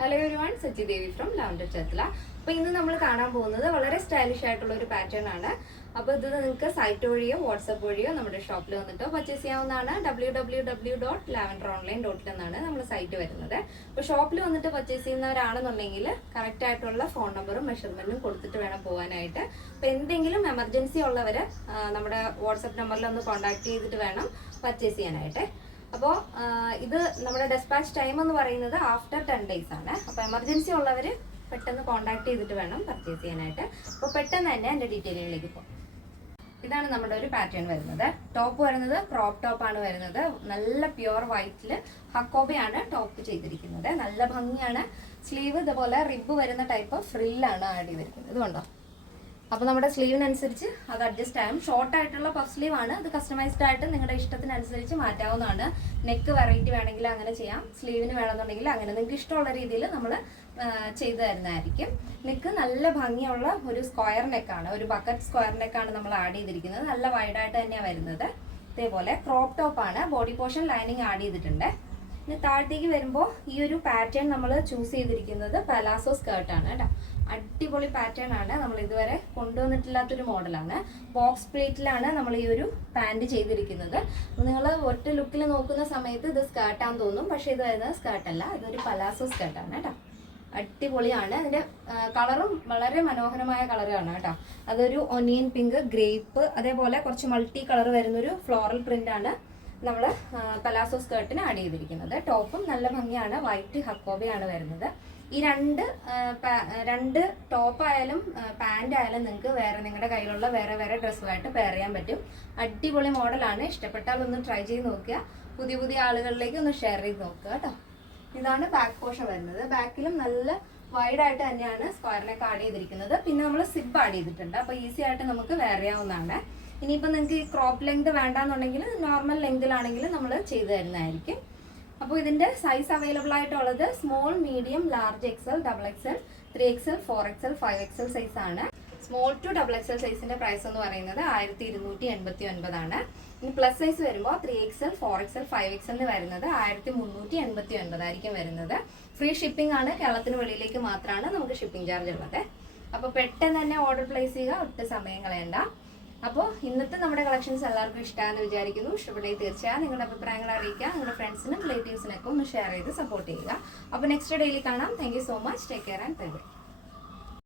Hello everyone, Sachi Devi from lavender ചത്തല. അപ്പോൾ ഇന്ന് നമ്മൾ കാണാൻ പോകുന്നത് വളരെ സ്റ്റൈലിഷ് ആയിട്ടുള്ള ഒരു പാറ്റേൺ ആണ്. അപ്പോൾ ഇത് നിങ്ങൾക്ക് സൈറ്റ് വഴിയോ വാട്സപ്പ് വഴിയോ നമ്മുടെ ഷോപ്പിൽ വന്നിട്ടോ പർച്ചേസ് ചെയ്യാവുന്നതാണ്. www.lavenderonline.in എന്നാണ് നമ്മുടെ സൈറ്റ് വരുന്നത്. അപ്പോൾ ഷോപ്പിൽ വന്നിട്ട് പർച്ചേസ് ചെയ്യുന്നവരാണെന്നുണ്ടെങ്കിൽ കറക്റ്റ് ആയിട്ടുള്ള ഫോൺ നമ്പറും മെഷർമെന്റും കൊടുത്തിട്ട് വേണം പോകാനായിട്ട്. അപ്പോൾ എന്തെങ്കിലും എമർജൻസി ഉള്ളവർ നമ്മുടെ വാട്സപ്പ് നമ്പറിൽ ഒന്ന് കോൺടാക്ട് ചെയ്തിട്ട് വേണം പർച്ചേസ് ചെയ്യാനായിട്ട്. അപ്പോൾ ഇത് നമ്മുടെ ഡെസ്പാച്ച് ടൈം എന്ന് പറയുന്നത് ആഫ്റ്റർ 10 days ആണ്. അപ്പോൾ എമർജൻസി ഉള്ളവർ പെട്ടെന്ന് കോൺടാക്ട് ചെയ്തിട്ട് വേണം പർച്ചേസ് ചെയ്യാനായിട്ട്. അപ്പോൾ പെട്ടെന്ന് തന്നെ എൻ്റെ ഡീറ്റെയിലിലേക്ക് പോകും. ഇതാണ് നമ്മുടെ ഒരു പാറ്റേൺ വരുന്നത്. ടോപ്പ് വരുന്നത് ക്രോപ്പ് ടോപ്പ് ആണ് വരുന്നത്. നല്ല പ്യുവർ വൈറ്റിൽ ഹക്കോബയാണ് ടോപ്പ് ചെയ്തിരിക്കുന്നത്. നല്ല ഭംഗിയാണ്. സ്ലീവ് ഇതുപോലെ റിബ് വരുന്ന ടൈപ്പ് ഫ്രില്ലാണ് ആഡ് ചെയ്തിരിക്കുന്നത്. ഇതുകൊണ്ടോ. അപ്പോൾ നമ്മുടെ സ്ലീവിനനുസരിച്ച് അത് അഡ്ജസ്റ്റ് ആകും. ഷോർട്ട് ആയിട്ടുള്ള പഫ് സ്ലീവ് ആണ്. അത് കസ്റ്റമൈസ്ഡ് ആയിട്ട് നിങ്ങളുടെ ഇഷ്ടത്തിനനുസരിച്ച് മാറ്റാവുന്നതാണ്. നെക്ക് വെറൈറ്റി വേണമെങ്കിൽ അങ്ങനെ ചെയ്യാം. സ്ലീവിന് വേണമെന്നുണ്ടെങ്കിൽ അങ്ങനെ നിങ്ങൾക്ക് ഇഷ്ടമുള്ള രീതിയിൽ നമ്മൾ ചെയ്തു തരുന്നതായിരിക്കും. നെക്ക് നല്ല ഭംഗിയുള്ള ഒരു സ്ക്വയർ നെക്കാണ്, ഒരു ബക്കറ്റ് സ്ക്വയർ നെക്കാണ് നമ്മൾ ആഡ് ചെയ്തിരിക്കുന്നത്. നല്ല വൈഡായിട്ട് തന്നെയാണ് വരുന്നത്. ഇതേപോലെ ക്രോപ്പ് ടോപ്പാണ്. ബോഡി പോർഷൻ ലൈനിങ് ആഡ് ചെയ്തിട്ടുണ്ട്. ഇനി താഴത്തേക്ക് വരുമ്പോൾ ഈ ഒരു പാറ്റേൺ നമ്മൾ ചൂസ് ചെയ്തിരിക്കുന്നത് പലാസോ സ്കേർട്ടാണ് കേട്ടോ. അടിപൊളി പാറ്റേൺ ആണ്. നമ്മൾ ഇതുവരെ കൊണ്ടുവന്നിട്ടില്ലാത്തൊരു മോഡലാണ്. ബോക്സ് പ്ലേറ്റിലാണ് നമ്മൾ ഈ ഒരു പാൻറ് ചെയ്തിരിക്കുന്നത്. നിങ്ങൾ ഒറ്റ ലുക്കിൽ നോക്കുന്ന സമയത്ത് ഇത് സ്കേർട്ടാന്ന് തോന്നും, പക്ഷേ ഇത് വരുന്നത് സ്കേർട്ടല്ല, ഇതൊരു പലാസോ സ്കേർട്ടാണ് കേട്ടോ. അടിപൊളിയാണ്. അതിൻ്റെ കളറും വളരെ മനോഹരമായ കളറാണ് കേട്ടോ. അതൊരു ഒനിയൻ പിങ്ക്, ഗ്രേപ്പ്, അതേപോലെ കുറച്ച് മൾട്ടി കളർ വരുന്നൊരു ഫ്ലോറൽ പ്രിൻ്റാണ് നമ്മൾ പലാസോ സ്കേർട്ടിന് ആഡ് ചെയ്തിരിക്കുന്നത്. ടോപ്പും നല്ല ഭംഗിയാണ്. വൈറ്റ് ഹക്കോബയാണ് വരുന്നത്. ഈ രണ്ട് ടോപ്പ് ആയാലും പാൻ്റ് ആയാലും നിങ്ങൾക്ക് നിങ്ങളുടെ കയ്യിലുള്ള വേറെ ഡ്രസ്സുമായിട്ട് പെയർ ചെയ്യാൻ പറ്റും. അടിപൊളി മോഡലാണ്. ഇഷ്ടപ്പെട്ടാൽ ഒന്ന് ട്രൈ ചെയ്ത് നോക്കുക. പുതിയ ആളുകളിലേക്ക് ഒന്ന് ഷെയർ ചെയ്ത് നോക്കുക കേട്ടോ. ഇതാണ് ബാക്ക് പോർഷൻ വരുന്നത്. ബാക്കിലും നല്ല വൈഡായിട്ട് തന്നെയാണ് സ്ക്വയറിനൊക്കെ ആഡ് ചെയ്തിരിക്കുന്നത്. പിന്നെ നമ്മൾ സിബ് ആഡ് ചെയ്തിട്ടുണ്ട്. അപ്പോൾ ഈസി ആയിട്ട് നമുക്ക് വെയർ ചെയ്യാവുന്നതാണ്. ഇനിയിപ്പോൾ നിങ്ങൾക്ക് ഈ ക്രോപ്പ് ലെങ്ത് വേണ്ടാന്നുണ്ടെങ്കിൽ നോർമൽ ലെങ്തിലാണെങ്കിൽ നമ്മൾ ചെയ്തു തരുന്നതായിരിക്കും. അപ്പോൾ ഇതിൻ്റെ സൈസ് അവൈലബിൾ ആയിട്ടുള്ളത് small, medium, large, XL, XXL, 3XL, 4XL, 5XL size ആണ്. സ്മോൾ ടു XXL സൈസിന്റെ പ്രൈസ് എന്ന് പറയുന്നത് 1289 ആണ്. ഇനി പ്ലസ് സൈസ് വരുമ്പോൾ 3XL, 4XL, 5XL വരുന്നത് 1389 ആയിരിക്കും വരുന്നത്. ഫ്രീ ഷിപ്പിംഗ് ആണ്. കേരളത്തിന് വെളിയിലേക്ക് മാത്രമാണ് നമുക്ക് ഷിപ്പിംഗ് ചാർജ് ഉള്ളത്. അപ്പോൾ പെട്ടെന്ന് തന്നെ ഓർഡർ പ്ലേസ് ചെയ്യുക, ഒട്ടും സമയം കളയണ്ട. അപ്പോൾ ഇന്നത്തെ നമ്മുടെ കളക്ഷൻസ് എല്ലാവർക്കും ഇഷ്ടമാണെന്ന് വിചാരിക്കുന്നു. ഇഷ്ടപ്പെട്ടെങ്കിൽ തീർച്ചയായും നിങ്ങളുടെ അഭിപ്രായങ്ങൾ അറിയിക്കുക. നിങ്ങളുടെ ഫ്രണ്ട്സിനും റിലേറ്റീവ്സിനൊക്കെ ഒന്ന് ഷെയർ ചെയ്ത് സപ്പോർട്ട് ചെയ്യുക. അപ്പോൾ നെക്സ്റ്റ് ഡേയിൽ കാണാം. Thank you so much. Take care and bye bye.